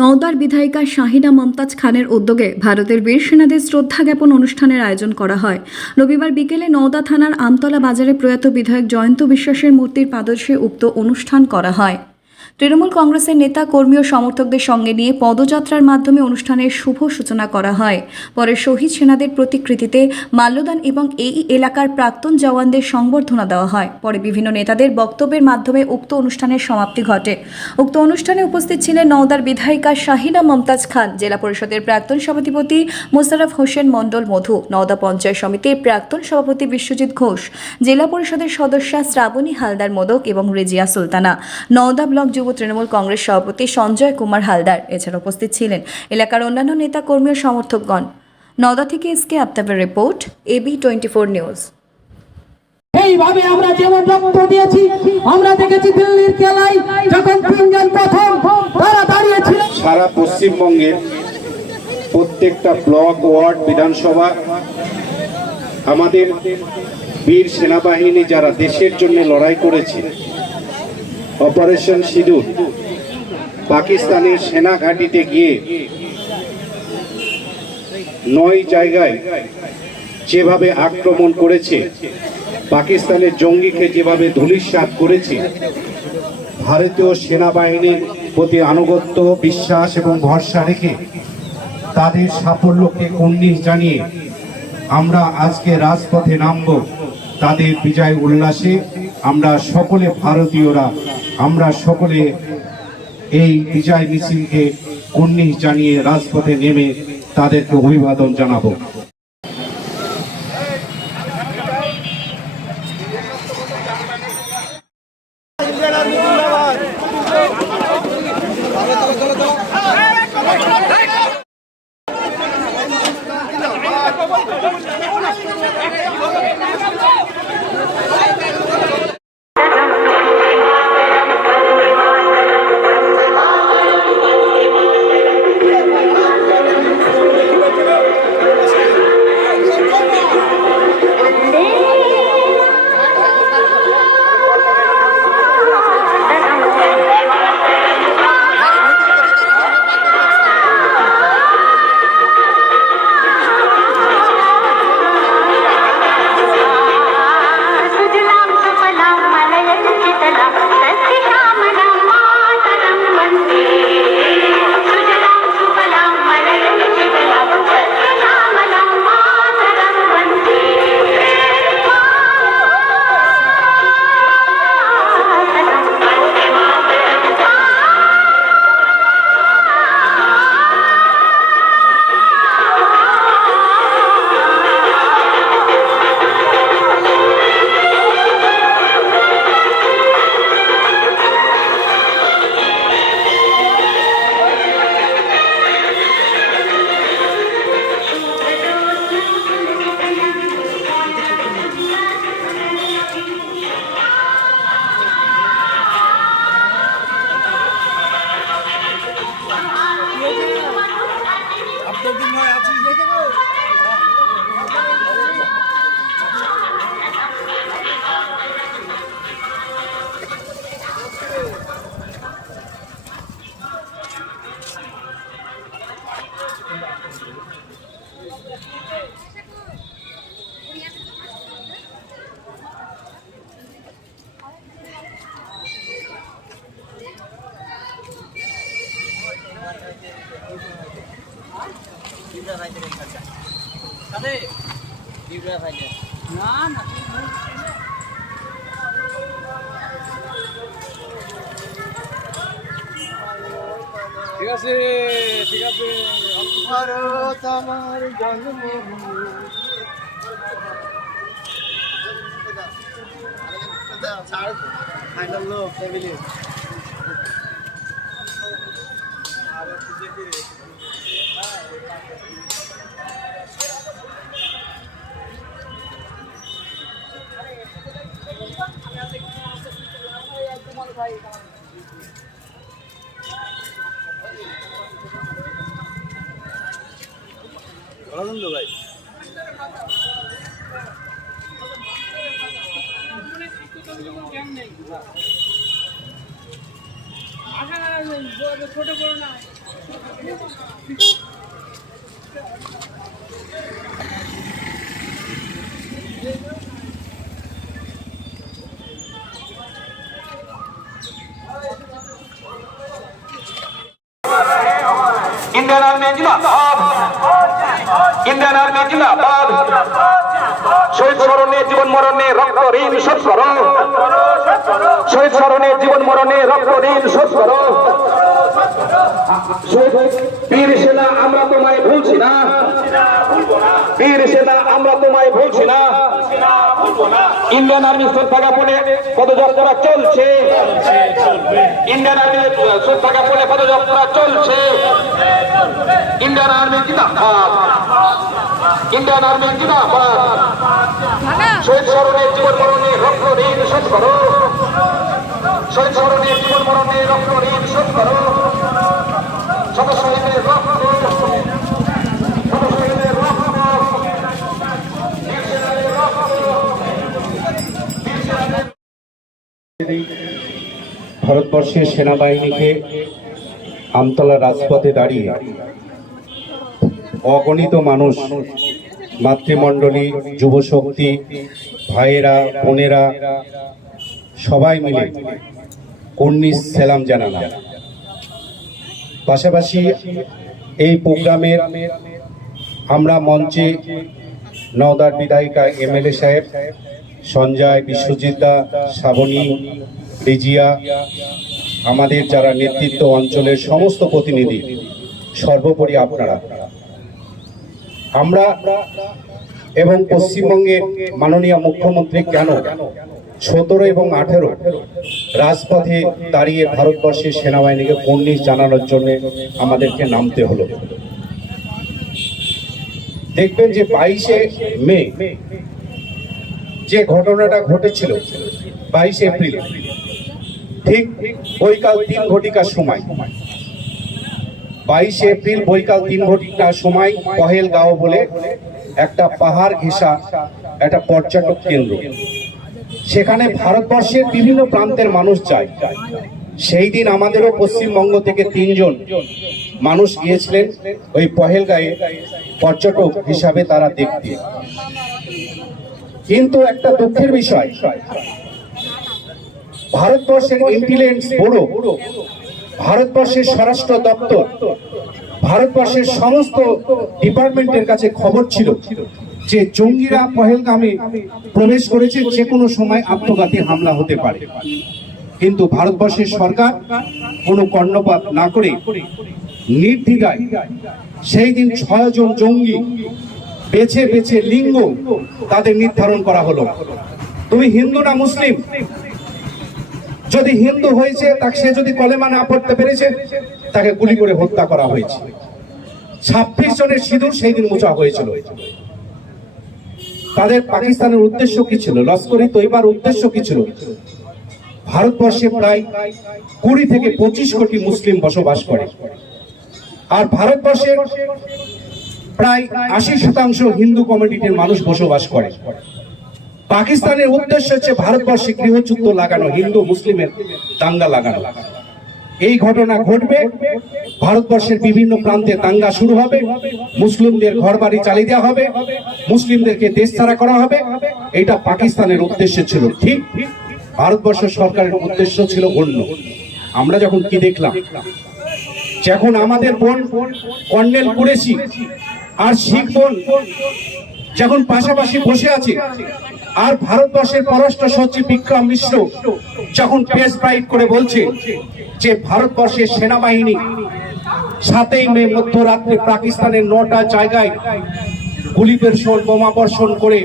নওদার বিধায়িকা শাহিনা মমতাজ খানের উদ্যোগে ভারতের বীর সেনাদের শ্রদ্ধা জ্ঞাপন অনুষ্ঠানের আয়োজন করা হয়। রবিবার বিকেলে নওদা থানার আমতলা বাজারে প্রয়াত বিধায়ক জয়ন্ত বিশ্বাসের মূর্তির পাদর্শে উক্ত অনুষ্ঠান করা হয়। তৃণমূল কংগ্রেসের নেতা, কর্মী ও সমর্থকদের সঙ্গে নিয়ে পদযাত্রার মাধ্যমে অনুষ্ঠানের শুভ সূচনা করা হয়। পরে শহীদ সেনাদের প্রতিকৃতিতে মাল্যদান এবং এই এলাকার প্রাক্তন জওয়ানদের সংবর্ধনা দেওয়া হয়। পরে বিভিন্ন নেতাদের বক্তব্যের মাধ্যমে উক্ত অনুষ্ঠানের সমাপ্তি ঘটে। উক্ত অনুষ্ঠানে উপস্থিত ছিলেন নওদার বিধায়িকা শাহিনা মমতাজ খান, জেলা পরিষদের প্রাক্তন সভাধিপতি মোশাররফ হোসেন মণ্ডল মধু, নওদা পঞ্চায়েত সমিতির প্রাক্তন সভাপতি বিশ্বজিৎ ঘোষ, জেলা পরিষদের সদস্যা শ্রাবণী হালদার মোদক এবং রেজিয়া সুলতানা। নওদা ব্লক যুব তৃণমূল কংগ্রেস সভাপতি সঞ্জয় কুমার হালদার এছাড়া উপস্থিত ছিলেন এলাকার অন্যান্য নেতা কর্মী ও সমর্থকগণ। নওদা থেকে SK আফতাবের report AB twenty four news এইভাবে আমরা যেমন রক্ত দিয়েছি আমরা দেখেছি দিল্লির খেলায় যখন তিনজন প্রথম তারা দাঁড়িয়েছিল। সারা পশ্চিমবঙ্গের প্রত্যেকটা ব্লক ওয়ার্ড বিধানসভা আমাদের বীর সেনাবাহিনী যারা দেশের জন্য লড়াই করেছে অপারেশন সিঁদুর। পাকিস্তানের সেনা ঘাঁটিতে গিয়ে নয় জায়গায় যেভাবে আক্রমণ করেছে, পাকিস্তানের জঙ্গিকে যেভাবে ধূলিসাৎ করেছে, ভারতীয় সেনাবাহিনীর প্রতি আনুগত্য, বিশ্বাস এবং ভরসা রেখে তাদের সাফল্যকে উন্নীস জানিয়ে আমরা আজকে রাজপথে নামব। তাদের বিজয় উল্লাসে আমরা সকলে ভারতীয়রা আমরা সকলে এই বিজয় মিছিলকে উন্নীস জানিয়ে রাজপথে নেমে তাদেরকে অভিবাদন জানাব। ঠিক আছে ঠিক আছে। ভারত আমার জন্মভূমি। ফাইনাল ফ্যামিলি আনন্দ ভাই ছোট বড় না ইন্ডিয়ান আর্মি জিন্দাবাদ। ইন্ডিয়ান আর্মি জিন্দাবাদ। শহীদ স্মরণে জীবন মরণে রক্ত, ঋণ, শোধ করো। শহীদ স্মরণে জীবন মরণে রক্ত, ঋণ, শোধ করো। বীর সেনা, আমরা তোমায় ভুলছি না। বীর সেনা, আমরা তোমায় ভুলছি না। ইন্ডিয়ান আর্মি শ্রদ্ধা জ্ঞাপনে পদযাত্রা চলছে। ইন্ডিয়ান আর্মি শ্রদ্ধা জ্ঞাপনে পদযাত্রা চলছে। ইন্ডিয়ান আর্মি জিন্দাবাদ। ইন্ডিয়ান আর্মি জিন্দাবাদ। শহীদ স্মরণে জীবন মরণে রক্ত ঋণ শোধ করো। শহীদ স্মরণে জীবন মরণে রক্ত ঋণ শোধ করো। শহীদের রক্ত শত শহীদের রক্ত বীর সেনাদের রক্ত ভারতবর্ষের সেনাবাহিনীকে আমতলা রাজপথে দাঁড়িয়ে অগণিত মানুষ, মাতৃমণ্ডলী, যুবশক্তি, ভাইয়েরা, বোনেরা, সবাই মিলে কর্নিশ সেলাম জানালাম। পাশাপাশি এই প্রোগ্রামের আমরা মঞ্চে নওদার বিধায়িকা এমএলএ সাহেব, সঞ্জয়, বিশ্বজিৎ দা, শ্রাবণী রিজিয়া আমাদের যারা নেতৃত্ব অঞ্চলের সমস্ত প্রতিনিধি, সর্বোপরি আপনারা। আমরা এবং পশ্চিমবঙ্গের মাননীয় মুখ্যমন্ত্রী কেন সতেরো এবং আঠেরো রাজপথে দাঁড়িয়ে ভারতবর্ষের সেনাবাহিনীকে কর্নিশ জানানোর জন্য আমাদেরকে নামতে হলো? দেখবেন যে বাইশে মে যে ঘটনাটা ঘটেছিল, বাইশে এপ্রিল ঠিক বৈকাল তিন ঘটিকার সময়। বাইশে এপ্রিল বৈকাল তিন ঘটিকার সময় পহেলগাঁও বলে একটা পাহাড় ঘেঁষা একটা পর্যটক কেন্দ্র। সেখানে ভারতবর্ষের বিভিন্ন প্রান্তের মানুষ যায়। সেই দিন আমাদেরও পশ্চিমবঙ্গ থেকে তিনজন মানুষ গিয়েছিলেন ওই পহেলগাঁয়ে পর্যটক হিসাবে তারা দেখতে। কিন্তু একটা দুঃখের বিষয় ভারতবর্ষের ইন্টেলিজেন্স ব্যুরো ভারতবর্ষের স্বরাষ্ট্র দপ্তর। ভারতবর্ষের সমস্ত ডিপার্টমেন্টের কাছে খবর ছিল যে জঙ্গিরা পহেলগামে প্রবেশ করেছে, যে কোনো সময় আত্মঘাতী হামলা হতে পারে। কিন্তু ভারতবর্ষের সরকার কোনো কর্ণপাত না করে নির্দ্বিধায় সেই দিন ছয়জন জঙ্গি বেছে বেছে লিঙ্গ তাদের নির্ধারণ করা হলো। তুমি হিন্দু না মুসলিম? যদি হিন্দু হয়েছে, তাকে সে যদি কলেমা না পড়তে পেরেছে, তাকে গুলি করে হত্যা করা হয়েছে। ছাব্বিশ জনের সিঁদুর সেই দিন মোচা হয়েছিল। তাদের পাকিস্তানের উদ্দেশ্য কি ছিল? লস্করি তৈবার উদ্দেশ্য কি ছিল? ভারতবর্ষে প্রায় কুড়ি থেকে পঁচিশ কোটি মুসলিম বসবাস করে। আর ভারতবর্ষের প্রায় আশি শতাংশ হিন্দু কমিউনিটির মানুষ বসবাস করে। পাকিস্তানের উদ্দেশ্য হচ্ছে ভারতবর্ষে গৃহযুদ্ধ লাগানো, হিন্দু, মুসলিমের দাঙ্গা লাগানো। এই ঘটনা ঘটবে, ভারতবর্ষের বিভিন্ন প্রান্তে দাঙ্গা শুরু হবে, মুসলিমদের ঘর বাড়ি চালিয়ে দেওয়া হবে, মুসলিমদেরকে দেশ ছাড়া করা হবে। এটা পাকিস্তানের উদ্দেশ্য ছিল, ঠিক ভারতবর্ষ সরকারের উদ্দেশ্য ছিল অন্য। আমরা যখন কি দেখলাম, যখন আমাদের বোন কর্নেল কুরেশি আর শিখ বোন যখন পাশাপাশি বসে আছে আর ভারতবর্ষের পররাষ্ট্র সচিব বিক্রম মিশ্র যখন প্রেস ব্রাইট করে বলছে যে ভারতবর্ষের সেনাবাহিনী সাতই মে মধ্যরাত্রে পাকিস্তানের নটা জায়গায় গুলি বর্ষণ বোমা বর্ষণ করে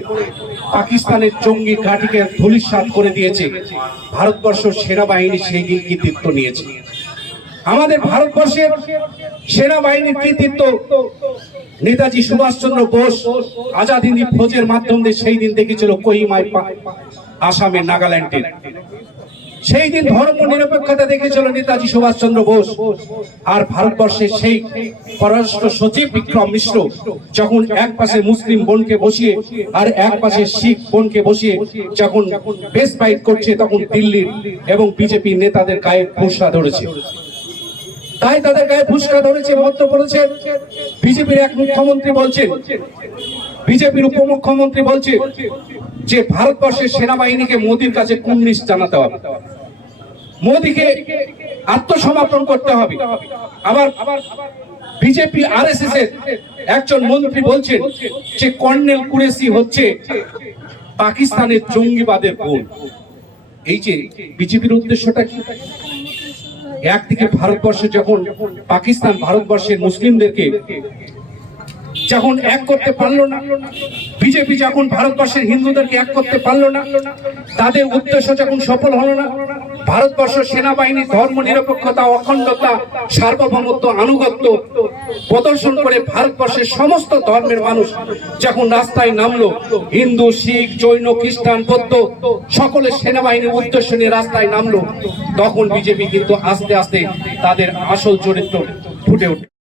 পাকিস্তানের জঙ্গি ঘাঁটিকে ধূলিসাৎ করে দিয়েছে। ভারতবর্ষ সেনাবাহিনী সেই কৃতিত্ব নিয়েছে। আমাদের ভারতবর্ষের সেনাবাহিনীর কৃতিত্ব নেতাজি সুভাষচন্দ্র বোস আজাদ হিন্দ ফৌজের মাধ্যমে সেই দিন দেখেছিল কোহিমায় আসামের নাগাল্যান্ডের সেই দিন ধর্ম নিরপেক্ষতা দেখেছিল নেতাজি সুভাষচন্দ্র বোস। আর ভারতবর্ষের সেই পররাষ্ট্র সচিব বিক্রম মিশ্র যখন এক পাশে মুসলিম বোনকে বসিয়ে আর এক পাশে শিখ বোনকে বসিয়ে যখন ফাইট করছে, তখন দিল্লির এবং বিজেপি নেতাদের গায়ে ঘোষণা ধরেছে। তাই তাদের গায়ে ফুসকা ধরেছে মধ্য বলেছে বিজেপির এক মুখ্যমন্ত্রী বলছেন, বিজেপির উপমুখ্যমন্ত্রী বলছে যে ভারতবর্ষের সেনাবাহিনীকে মোদির কাছে কুর্নিশ জানাতে হবে। মোদিকে আত্মসমর্পণ করতে হবে। আবার বিজেপি আর এস এর একজন মন্ত্রী বলছেন যে কর্নেল কুরেসি হচ্ছে পাকিস্তানের জঙ্গিবাদের বোন। এই যে বিজেপির উদ্দেশ্যটা কি? একদিকে ভারতবর্ষে যখন পাকিস্তান ভারতবর্ষের মুসলিমদেরকে যখন এক করতে পারল না, বিজেপি যখন ভারতবর্ষের হিন্দুদেরকে এক করতে পারল না, তাদের উদ্দেশ্য যখন সফল হলো না, ভারতবর্ষ সেনাবাহিনী, ধর্ম নিরপেক্ষতা, অখণ্ডতা, সার্বভৌমত্ব, আনুগত্য প্রদর্শন করে ভারতবর্ষের সমস্ত ধর্মের মানুষ যখন রাস্তায় নামলো, হিন্দু, শিখ, জৈন, খ্রিস্টান, বৌদ্ধ সকলে সেনাবাহিনীর উদ্দেশ্য নিয়ে রাস্তায় নামলো, তখন বিজেপি কিন্তু আস্তে আস্তে তাদের আসল চরিত্র ফুটে ওঠে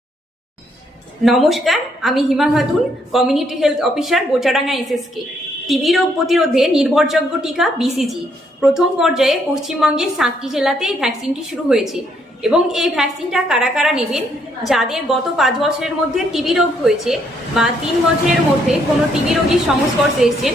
নমস্কার, আমি Hima Khatun community health officer Bochadanga SSK TB রোগ প্রতিরোধে নির্ভরযোগ্য টিকা বিসিজি প্রথম পর্যায়ে পশ্চিমবঙ্গের সাতটি জেলাতে এই ভ্যাকসিনটি শুরু হয়েছে। এবং এই ভ্যাকসিনটা কারা কারা নেবেন, যাদের গত পাঁচ বছরের মধ্যে টিবি রোগ হয়েছে বা তিন বছরের মধ্যে কোনো টিবি রোগীর সংস্পর্শে এসেছেন